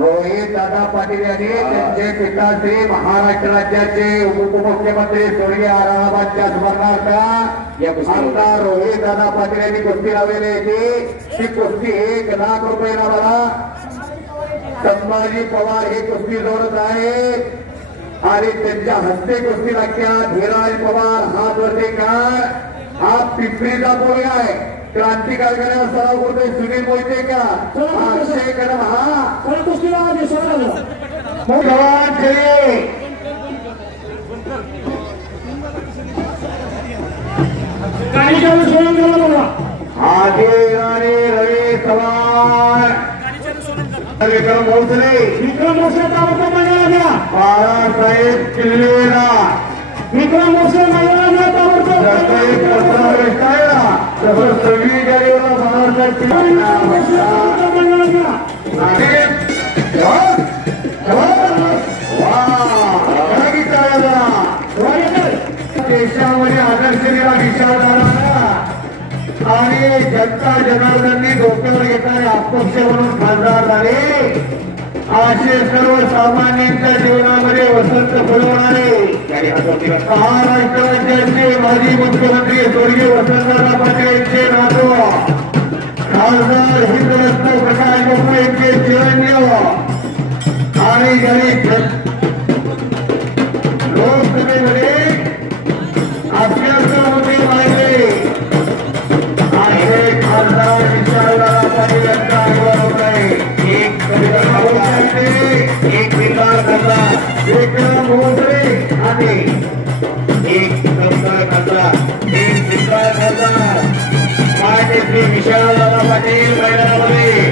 रोहित दादा पाटील यांनी त्यांचे पिता श्री महाराष्ट्र राज्याचे उपमुख्यमंत्री स्वर्गीय आराबादच्या स्मरणार्थ आमदार रोहित दादा पाटील यांनी कुस्ती लावलेली होती। ती कुस्ती 1 लाख रुपये नावाला संभाजी पवार ही कुस्ती जोडत आहेत आणि त्यांच्या हस्ते कुस्ती लागत्या। धीराज पवार हात वरती कर, हा पिंपरीचा पोळी आहे। क्रांतिकारी सराव करतोय सुनील मोहिते का अक्षय कदम हा कुस्तीला जवान चलिए आगे रवि सवार विक्रम भोसले बाळासाहेब किल्लेला विक्रम भोसले सगळी गाडीवर देशामध्ये आदर्शला विचारधारा आणि जनता जनार्दनांनी डोक्यावर घेणारे अपक्ष म्हणून खासदार झाले। असे सर्वसामान्यांच्या जीवनामध्ये वसंत फुलवणारे महाराष्ट्र राज्याचे माजी मुख्यमंत्री स्वर्गीय वसंतराव पाटील यांचे नातू खासदार हिंदरत्न प्रकाश बापू यांचे चिरंजीव आणि ज्यांनी लोकसभेमध्ये अत्यंत मोठे मांडले असे खासदार विशालदादा पाटील यांचा आग्रह होत आहे। एक विचार करता विक्रम भोसले आणि एक संस्कार करता एक विचार करता मान्य श्री विशालदादा पाटील मैदानामध्ये